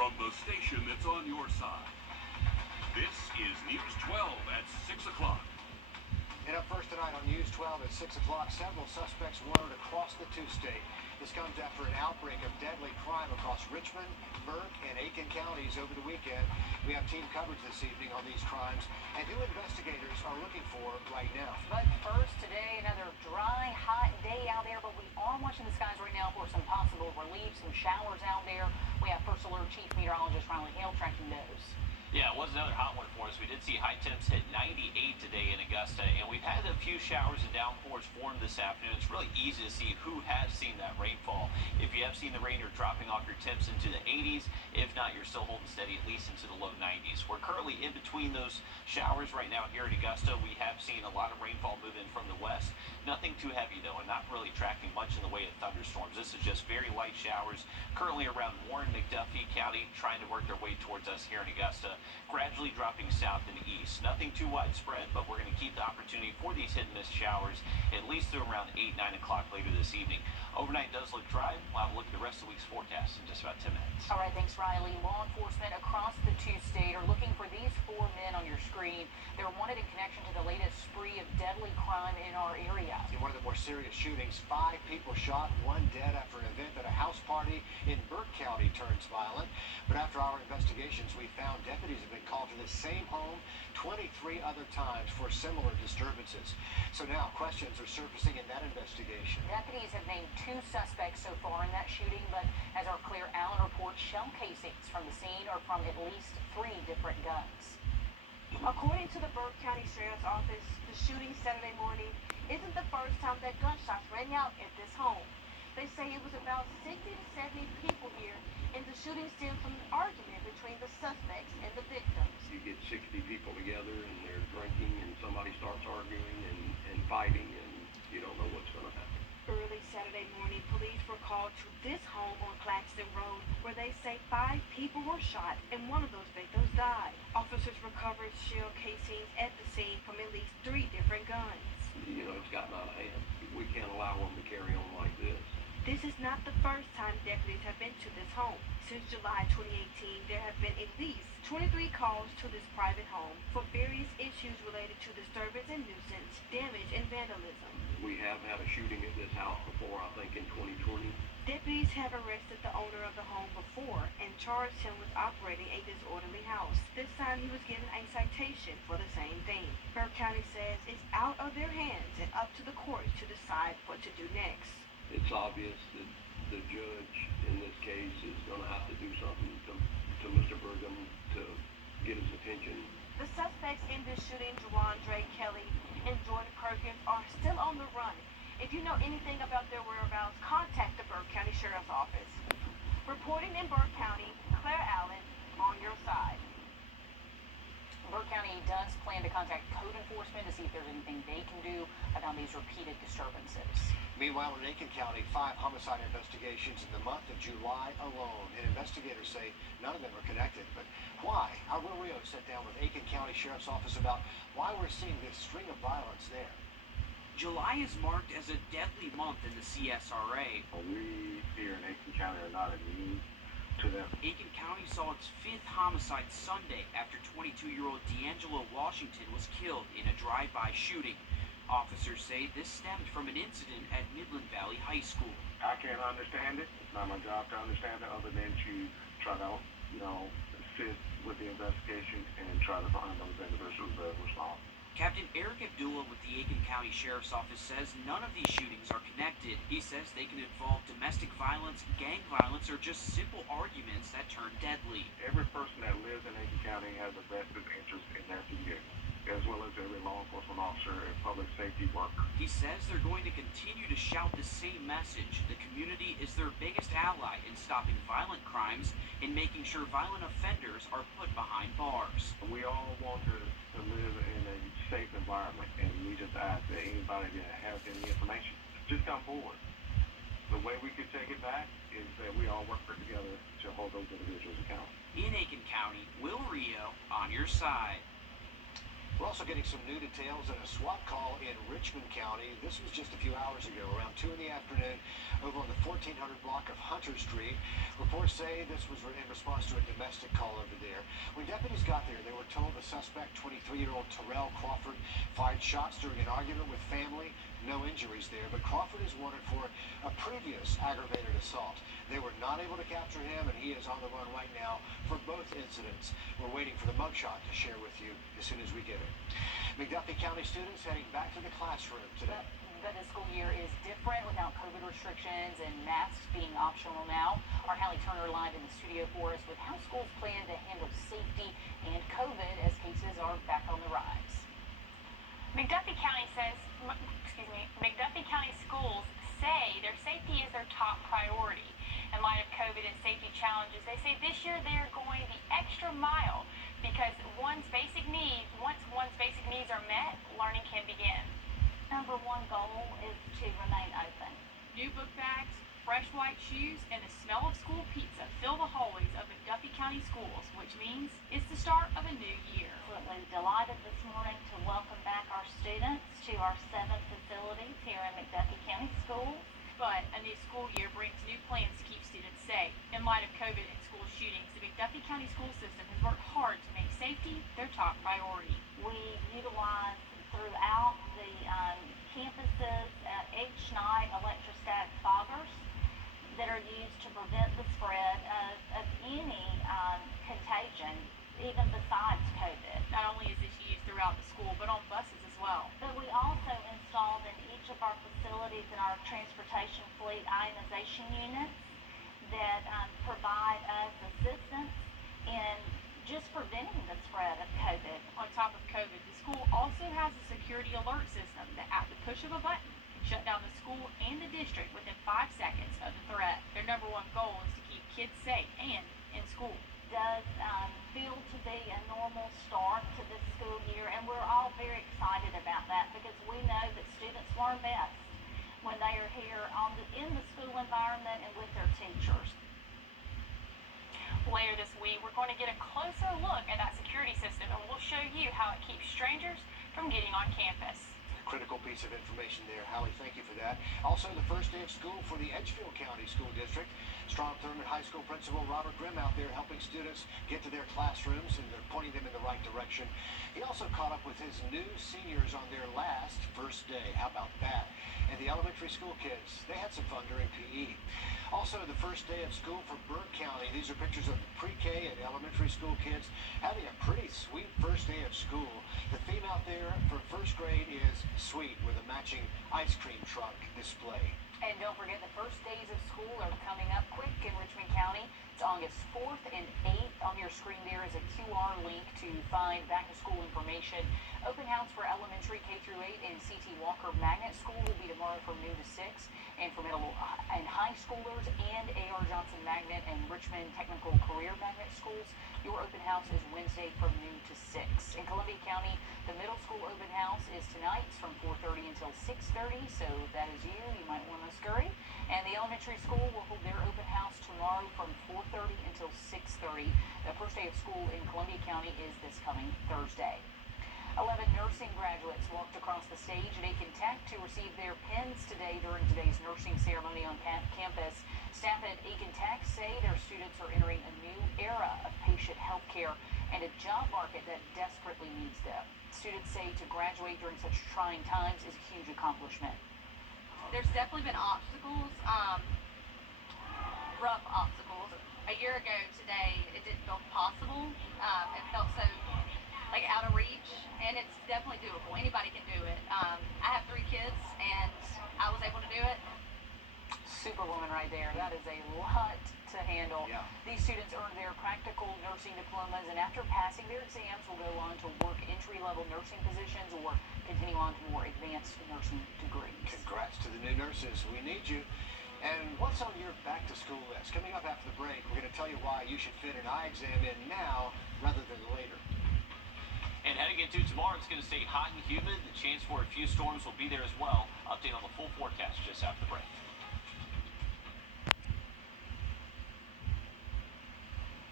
from the station that's on your side. This is News 12 at 6 o'clock. And up first tonight on News 12 at 6 o'clock, several suspects wanted across the two-state. This comes after an outbreak of deadly crime across Richmond, Burke, and Aiken counties over the weekend. We have team coverage this evening on these crimes and who investigators are looking for right now. But first today, another dry, hot day out there, but we are watching the skies right now for some possible relief, some showers out there. We have First Alert Chief Meteorologist Riley Hale tracking those. Yeah, it was another hot one for us. We did see high temps hit 98 today in Augusta, and we've had a few showers and downpours form this afternoon. It's really easy to see who has seen that rainfall. If you have seen the rain, you're dropping off your temps into the 80s. If not, you're still holding steady at least into the low 90s. We're currently in between those showers right now here in Augusta. We have seen a lot of rainfall move in from the west. Nothing too heavy, though, and not really tracking much in the way of thunderstorms. This is just very light showers currently around Warren, McDuffie County, trying to work their way towards us here in Augusta, gradually dropping south and east. Nothing too widespread, but we're going to keep the opportunity for these hit and miss showers at least through around 8, 9 o'clock later this evening. Overnight does look dry. We'll have a look at the rest of the week's forecast in just about 10 minutes. All right, thanks, Riley. Law enforcement across the two-state are looking for these 4 men on your screen. They're wanted in connection to the latest spree of deadly crime in our area. In one of the more serious shootings, 5 people shot, 1 dead after an event at a house party in Burke County turns violent. But after our investigations, we found deputies have been called to the same home 23 other times for similar disturbances. So now questions are surfacing in that investigation. Deputies have named 2 suspects so far in that shooting, but as our Claire Allen reports, shell casings from the scene are from at least 3 different guns. According to the Burke County Sheriff's Office, the shooting Saturday morning isn't the first time that gunshots rang out at this home. They say it was about 60 to 70 people here, and the shooting stemmed from an argument between the suspects and the victims. You get 60 people together and they're drinking and somebody starts arguing and fighting and you don't know what's going to happen. Early Saturday morning, police were called to this home on Claxton Road where they say 5 people were shot and one of those victims died. Officers recovered shell casings at the scene from at least 3 different guns. You know, it's gotten out of hand. We can't allow them to carry on like this. This is not the first time deputies have been to this home. Since July 2018, there have been at least 23 calls to this private home for various issues related to disturbance and nuisance, damage, and vandalism. We have had a shooting at this house before, I think in 2020. Deputies have arrested the owner of the home before and charged him with operating a disorderly house. This time he was given a citation for the same thing. Burke County says it's out of their hands and up to the courts to decide what to do next. It's obvious that the judge in this case is going to have to do something to Mr. Brigham to get his attention. The suspects in this shooting, Drake Kelly and Jordan Perkins, are still on the run. If you know anything about their whereabouts, contact the Burke County Sheriff's Office. Reporting in Burke County, Claire Allen, on your side. Burke County does plan to contact code enforcement to see if there's anything they can do about these repeated disturbances. Meanwhile, in Aiken County, 5 homicide investigations in the month of July alone. And investigators say none of them are connected. But why? Our Will Rio sat down with Aiken County Sheriff's Office about why we're seeing this string of violence there. July is marked as a deadly month in the CSRA. We here in Aiken County are not immune to them. Aiken County saw its 5th homicide Sunday after 22-year-old D'Angelo Washington was killed in a drive-by shooting. Officers say this stemmed from an incident at Midland Valley High School. I can't understand it. It's not my job to understand it other than to try to, assist with the investigation and try to find those individuals that were responsible. Captain Eric Abdullah with the Aiken County Sheriff's Office says none of these shootings are connected. He says they can involve domestic violence, gang violence, or just simple arguments that turn deadly. Every person that lives in Aiken County has a vested interest in their community, as well as every law enforcement officer and public safety worker. He says they're going to continue to shout the same message. The community is their biggest ally in stopping violent crimes and making sure violent offenders are put behind bars. We all want to live in a safe environment, and we just ask that anybody that has any information, just come forward. The way we could take it back is that we all work together to hold those individuals accountable. In Aiken County, Will Rio on your side. We're also getting some new details in a SWAT call in Richmond County. This was just a few hours ago, around 2 in the afternoon, over on the 1400 block of Hunter Street. Reports say this was in response to a domestic call over there. When deputies got there, they were told the suspect, 23-year-old Terrell Crawford, fired shots during an argument with family. No injuries there, but Crawford is wanted for a previous aggravated assault. They were not able to capture him, and he is on the run right now for both incidents. We're waiting for the mugshot to share with you as soon as we get it. McDuffie County students heading back to the classroom today. But the school year is different without COVID restrictions and masks being optional now. Our Hallie Turner live in the studio for us with how schools plan to handle safety and COVID as cases are back on the rise. McDuffie County schools say their safety is their top priority. In light of COVID and safety challenges, they say this year they are going the extra mile because once one's basic needs are met, learning can begin. Number one goal is to remain open. New book bags, fresh white shoes, and the smell of school pizza fill the hallways of McDuffie County schools, which means it's the start of a new year. Absolutely delighted this morning to welcome back our students to our 7 facilities here in McDuffie County Schools. But a new school year brings new plans to keep students safe. In light of COVID and school shootings, the McDuffie County school system has worked hard to make safety their top priority. We utilize throughout the campuses each night electrostatic foggers that are used to prevent the spread of any contagion, even besides COVID. Not only is this used throughout the school, but on buses as well. But we also installed in each of our facilities in our transportation fleet ionization units that provide us assistance in just preventing the spread of COVID. On top of COVID, the school also has a security alert system that at the push of a button can shut down the school and the district within 5 seconds of the threat. Their number one goal is to keep kids safe and in school. Does feel to be a normal start to this school year, and we're all very excited about that because we know that students learn best when they are here in the school environment and with their teachers. Later this week, we're going to get a closer look at that security system, and we'll show you how it keeps strangers from getting on campus. Critical piece of information there, Hallie. Thank you for that. Also, the first day of school for the Edgefield County School District. Strong Thurman High School Principal Robert Grimm out there helping students get to their classrooms, and they're pointing them in the right direction. He also caught up with his new seniors on their last first day. How about that? And the elementary school kids, they had some fun during PE. Also, the first day of school for Burke County. These are pictures of the pre-K and elementary school kids having a pretty sweet first day of school. The theme out there for first grade is sweet with a matching ice cream truck display. And don't forget, the first days of school are coming up quick in Richmond County. It's August 4th and 8th. On your screen there is a QR link to find back-to-school information. Open house for elementary K through 8 and C.T. Walker Magnet School will be tomorrow from noon to 6. And for middle and high schoolers and A.R. Johnson Magnet and Richmond Technical Career Magnet Schools, your open house is Wednesday from noon to 6. In Columbia County, the middle school open house is tonight from 4:30 until 6:30, so if that is you, you might want to scurry. And the elementary school will hold their open house tomorrow from 4:30 until 6:30. The first day of school in Columbia County is this coming Thursday. 11 nursing graduates walked across the stage at Aiken Tech to receive their pins today during today's nursing ceremony on campus. Staff at Aiken Tech say their students are entering a new era of patient health care and a job market that desperately needs them. Students say to graduate during such trying times is a huge accomplishment. There's definitely been obstacles, rough obstacles. A year ago today, it didn't feel possible. It felt so like out of reach, and it's definitely doable. Anybody can do it. I have 3 kids, and I was able to do it. Superwoman right there. That is a lot to handle. Yeah. These students earned their practical nursing diplomas, and after passing their exams will go on to work entry-level nursing positions or continue on to more advanced nursing degrees. Congrats to the new nurses. We need you. And what's on your back-to-school list? Coming up after the break, we're going to tell you why you should fit an eye exam in now rather than later. And heading into tomorrow, it's going to stay hot and humid. The chance for a few storms will be there as well. Update on the full forecast just after the break.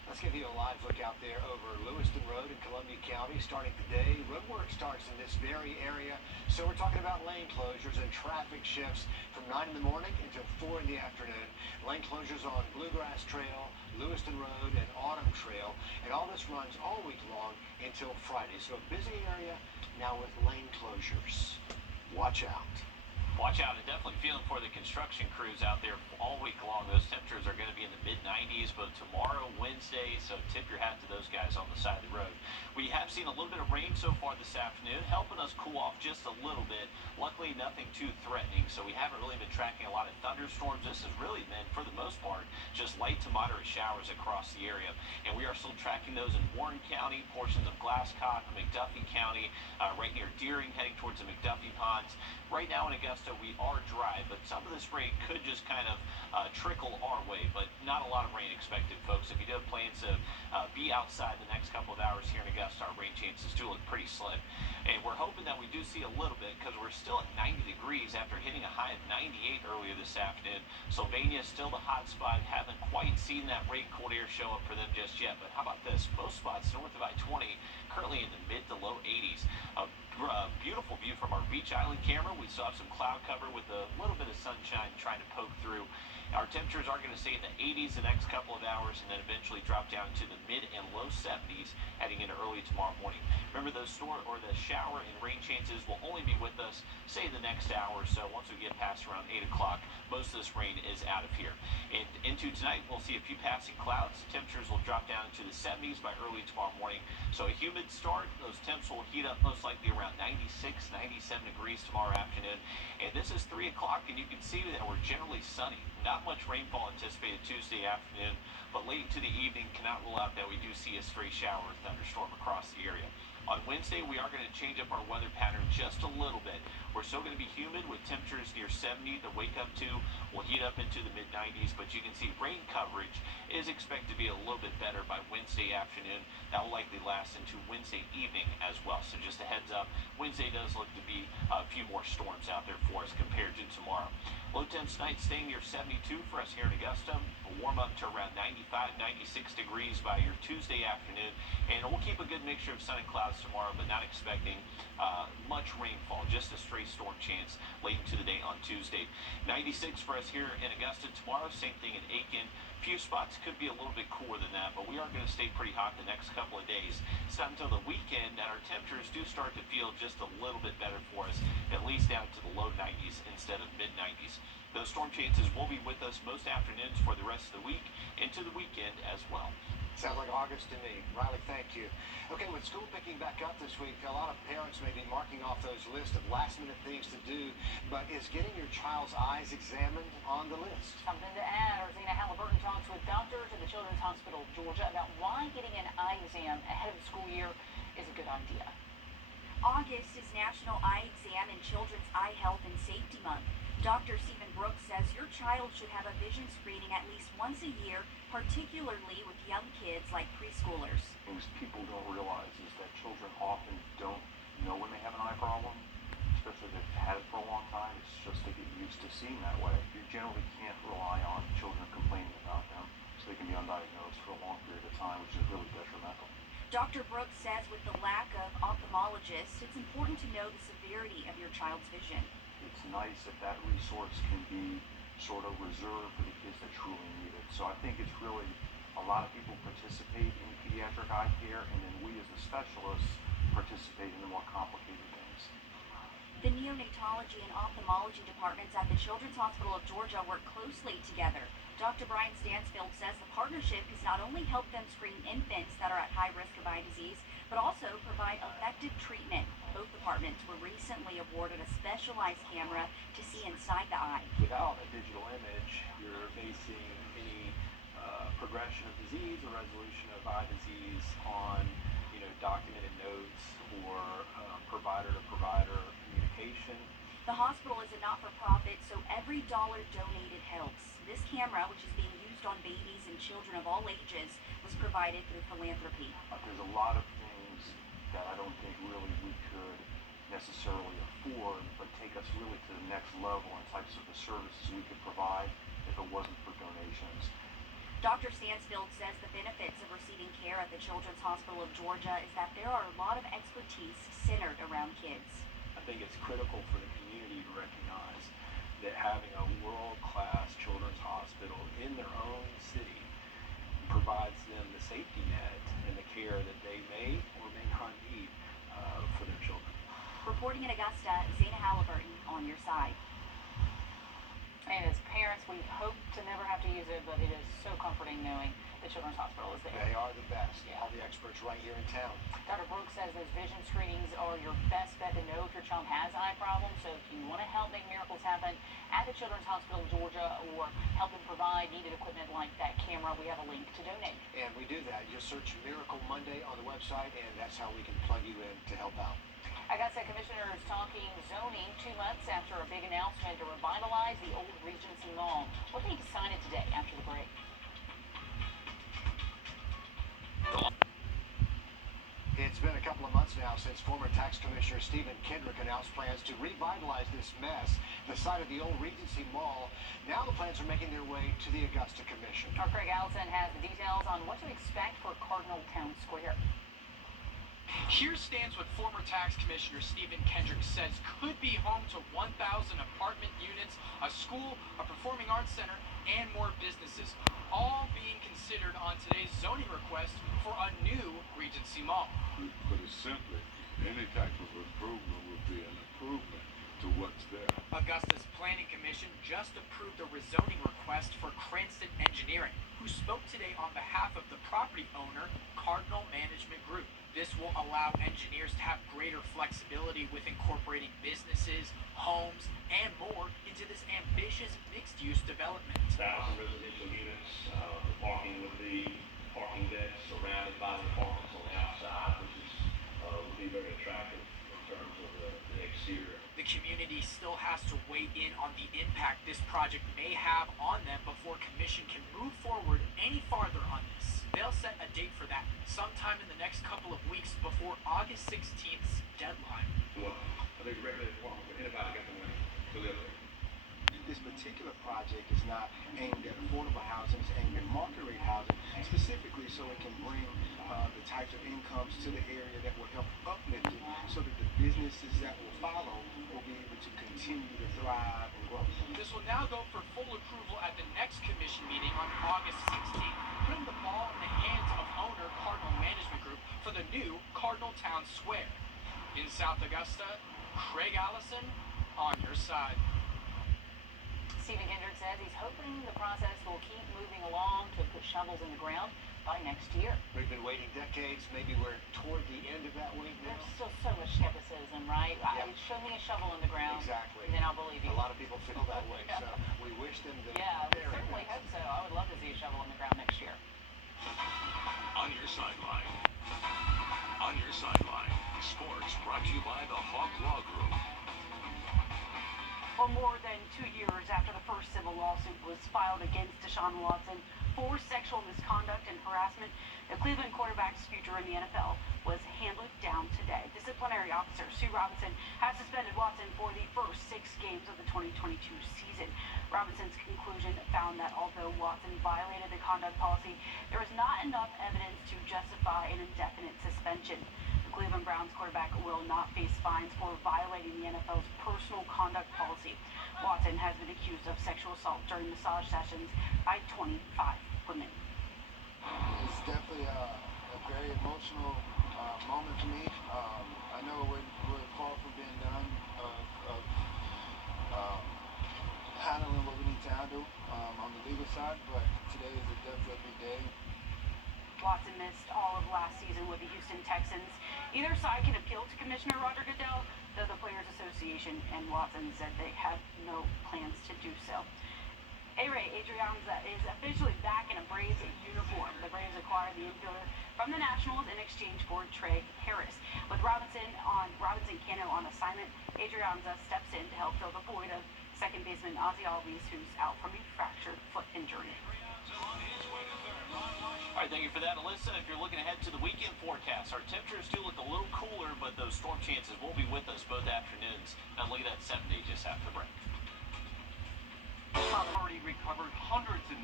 Let's give you a live look out there over Lewiston Road in Columbia County. Starting today, road work starts in this very area. So we're talking about lane closures and traffic shifts from 9 in the morning until 4 in the afternoon. Lane closures on Bluegrass Trail, Lewiston Road, and Autumn Trail. And all this runs all week long until Friday. So a busy area now with lane closures. Watch out. Watch out, and definitely feeling for the construction crews out there all week long. Those temperatures are going to be in the mid-90s both tomorrow, Wednesday, so tip your hat to those guys on the side of the road. We have seen a little bit of rain so far this afternoon, helping us cool off just a little bit. Luckily, nothing too threatening, so we haven't really been tracking a lot of thunderstorms. This has really been, for the most part, just light to moderate showers across the area. And we are still tracking those in Warren County, portions of Glasscock, McDuffie County, right near Deering, heading towards the McDuffie Ponds. Right now in Augusta, we are dry, but some of this rain could just kind of trickle our way, but not a lot of rain expected, folks. If you do have plans to be outside the next couple of hours here in Augusta, our rain chances do look pretty slim. And we're hoping that we do see a little bit because we're still at 90 degrees after hitting a high of 98 earlier this afternoon. Sylvania is still the hot spot. Haven't quite seen that rain-cold air show up for them just yet, but how about this? Most spots north of I-20 currently in the mid to low 80s. Beautiful view from our Beach Island camera. We saw some cloud cover with a little bit of sunshine trying to poke through. Our temperatures are going to stay in the 80s the next couple of hours and then eventually drop down to the mid and low 70s heading into early tomorrow morning. Remember, the shower and rain chances will only be with us, say, the next hour or so. Once we get past around 8 o'clock, most of this rain is out of here. And into tonight, we'll see a few passing clouds. Temperatures will drop down to the 70s by early tomorrow morning. So a humid start. Those temps will heat up most likely around 96, 97 degrees tomorrow afternoon. And this is 3 o'clock, and you can see that we're generally sunny. Not much rainfall anticipated Tuesday afternoon, but late into the evening, cannot rule out that we do see a stray shower or thunderstorm across the area. On Wednesday, we are going to change up our weather pattern just a little bit. We're still going to be humid with temperatures near 70 to wake up to. We'll heat up into the mid-90s, but you can see rain coverage is expected to be a little bit better by Wednesday afternoon. That will likely last into Wednesday evening as well. So just a heads up, Wednesday does look to be a few more storms out there for us compared to tomorrow. Low temps tonight staying near 72 for us here in Augusta. We'll warm up to around 95, 96 degrees by your Tuesday afternoon. And we'll keep a good mixture of sun and clouds tomorrow, but not expecting much rainfall, just a stray storm chance late into the day on Tuesday. 96 for us here in Augusta tomorrow, same thing in Aiken. Few spots could be a little bit cooler than that, but we are going to stay pretty hot the next couple of days. It's not until the weekend that our temperatures do start to feel just a little bit better for us, at least down to the low 90s instead of mid-90s. Those storm chances will be with us most afternoons for the rest of the week, into the weekend as well. Sounds like August to me. Riley, thank you. Okay, with school picking back up this week, a lot of parents may be marking off those lists of last-minute things to do, but is getting your child's eyes examined on the list? Something to add. Rosina Halliburton talks with doctors at the Children's Hospital of Georgia about why getting an eye exam ahead of the school year is a good idea. August is National Eye Exam and Children's Eye Health and Safety Month. Dr. Stephen Brooks says your child should have a vision screening at least once a year, particularly with young kids like preschoolers. Things people don't realize is that children often don't know when they have an eye problem, especially if they've had it for a long time. It's just they get used to seeing that way. You generally can't rely on children complaining about them, so they can be undiagnosed for a long period of time, which is really detrimental. Dr. Brooks says with the lack of ophthalmologists, it's important to know the severity of your child's vision. It's nice if that resource can be sort of reserved for the kids that truly need it. So I think it's really, a lot of people participate in pediatric eye care, and then we as the specialists participate in the more complicated things. The neonatology and ophthalmology departments at the Children's Hospital of Georgia work closely together. Dr. Brian Stansfield says the partnership has not only helped them screen infants that are at high risk of eye disease, but also provide effective treatment. Both departments were recently awarded a specialized camera to see inside the eye. Without a digital image, you're basing any progression of disease or resolution of eye disease on, documented notes or provider-to-provider communication. The hospital is a not-for-profit, so every dollar donated helps. This camera, which is being used on babies and children of all ages, was provided through philanthropy. There's a lot of things that I don't think really we could necessarily afford, but take us really to the next level in types of the services we could provide if it wasn't for donations. Dr. Stansfield says the benefits of receiving care at the Children's Hospital of Georgia is that there are a lot of expertise centered around kids. I think it's critical for the community to recognize that having a world-class children's hospital in their own city provides them the safety net and the care that they may or may not need for their children. Reporting in Augusta, Zena Halliburton on your side. And as parents, we hope to never have to use it, but it is so comforting knowing the Children's Hospital is there. They are the best. Yeah. All the experts right here in town. Dr. Brooks says those vision screenings are your best bet to know if your child has eye problems. So if you want to help make miracles happen at the Children's Hospital of Georgia or help them provide needed equipment like that camera, we have a link to donate. And we do that. Just search Miracle Monday on the website, and that's how we can plug you in to help out. Augusta commissioners talking zoning 2 months after a big announcement to revitalize the old Regency Mall. What they decided today after the break. It's been a couple of months now since former tax commissioner Stephen Kendrick announced plans to revitalize this mess, the site of the old Regency Mall. Now the plans are making their way to the Augusta Commission. Our Craig Allison has the details on what to expect for Cardinal Town Square. Here stands what former tax commissioner Stephen Kendrick says could be home to 1,000 apartment units, a school, a performing arts center, and more businesses, all being considered on today's zoning request for a new Regency Mall. To put it simply, any type of improvement would be an improvement to what's there. Augusta's Planning Commission just approved a rezoning request for Cranston Engineering, who spoke today on behalf of the property owner, Cardinal Management Group. This will allow engineers to have greater flexibility with incorporating businesses, homes, and more into this ambitious mixed-use development. 1,000 residential units, the parking with the parking decks surrounded by the apartments on the outside, which is would be very attractive in terms of the exterior. The community still has to weigh in on the impact this project may have on them before Commission can move forward any farther on this. They'll set a date for that sometime in the next couple of weeks before August 16th's deadline. Well, I think regular apartment, anybody got the money to live there. This particular project is not aimed at affordable housing, it's aimed at market rate housing, specifically so it can bring the types of incomes to the area that will help uplift it, so that the businesses that will follow will be able to continue to thrive and grow. This will now go for full approval at the next commission meeting on August 16th, putting the ball in the hands of owner Cardinal Management Group for the new Cardinal Town Square. In South Augusta, Craig Allison on your side. Stephen Kendrick says he's hoping the process will keep moving along to put shovels in the ground by next year. We've been waiting decades. Maybe we're toward the end of that wait now. There's still so much skepticism, right? Yeah. Show me a shovel in the ground. Exactly. And then I'll believe you. A lot of people feel that way, Yeah. so we wish them the Yeah, we very certainly best. hope so. I would love to see a shovel in the ground next year. On your sideline. On your sideline. Sports brought to you by the Hawk Law Group. For more than 2 years after the first civil lawsuit was filed against Deshaun Watson for sexual misconduct and harassment, the Cleveland quarterback's future in the NFL was handed down today. Disciplinary officer Sue Robinson has suspended Watson for the first 6 games of the 2022 season. Robinson's conclusion found that although Watson violated the conduct policy, there was not enough evidence to justify an indefinite suspension. The Cleveland Browns quarterback will not face fines for violating the NFL's personal conduct policy. Watson has been accused of sexual assault during massage sessions by 25 women. It's definitely a very emotional moment for me. I know we're far from being done of handling what we need to handle on the legal side, but today is definitely a big day. Watson missed all of last season with the Houston Texans. Either side can appeal to Commissioner Roger Goodell, though the Players Association and Watson said they have no plans to do so. A-Ray Adrianza is officially back in a Braves uniform. The Braves acquired the infielder from the Nationals in exchange for Trey Harris. With Robinson Cano on assignment, Adrianza steps in to help fill the void of second baseman Ozzie Albies, who's out from a fractured foot injury. All right, thank you for that, Alyssa. If you're looking ahead to the weekend forecast, our temperatures do look a little cooler, but those storm chances will be with us both afternoons. Now look at that 70 just after the break. Already recovered hundreds of millions.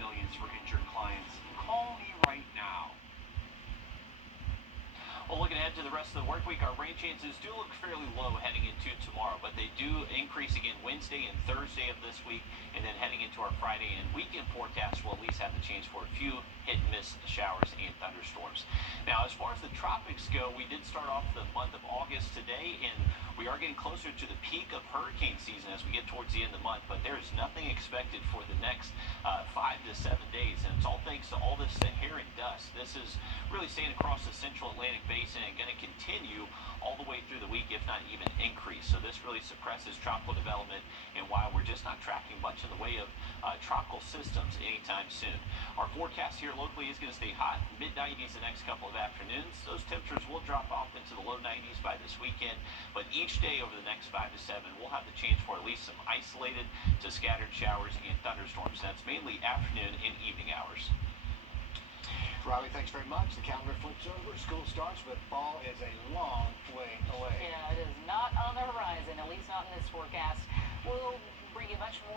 millions for injured clients. Call me right now. Well, looking ahead to the rest of the work week, our rain chances do look fairly low heading into tomorrow, but they do increase again Wednesday and Thursday of this week, and then heading into our Friday and weekend forecast, we'll at least have the chance for a few hit-and-miss showers and thunderstorms. Now, as far as the tropics go, we did start off the month of August today, and we are getting closer to the peak of hurricane season as we get towards the end of the month, but there is nothing expected for the next 5 to 7 days, and it's all thanks to all this Saharan dust. This is really staying across the central Atlantic Basin and going to continue all the way through the week, if not even increase. So this really suppresses tropical development, and why we're just not tracking much in the way of tropical systems anytime soon. Our forecast here locally is going to stay hot, mid-90s the next couple of afternoons. Those temperatures will drop off into the low 90s by this weekend, but each day over the next 5 to 7, we'll have the chance for at least some isolated to scattered showers and thunderstorms. That's mainly afternoon and evening hours. Riley, thanks very much. The calendar flips over. School starts, but fall is a long way away. Yeah, it is not on the horizon, at least not in this forecast. We'll bring you much more.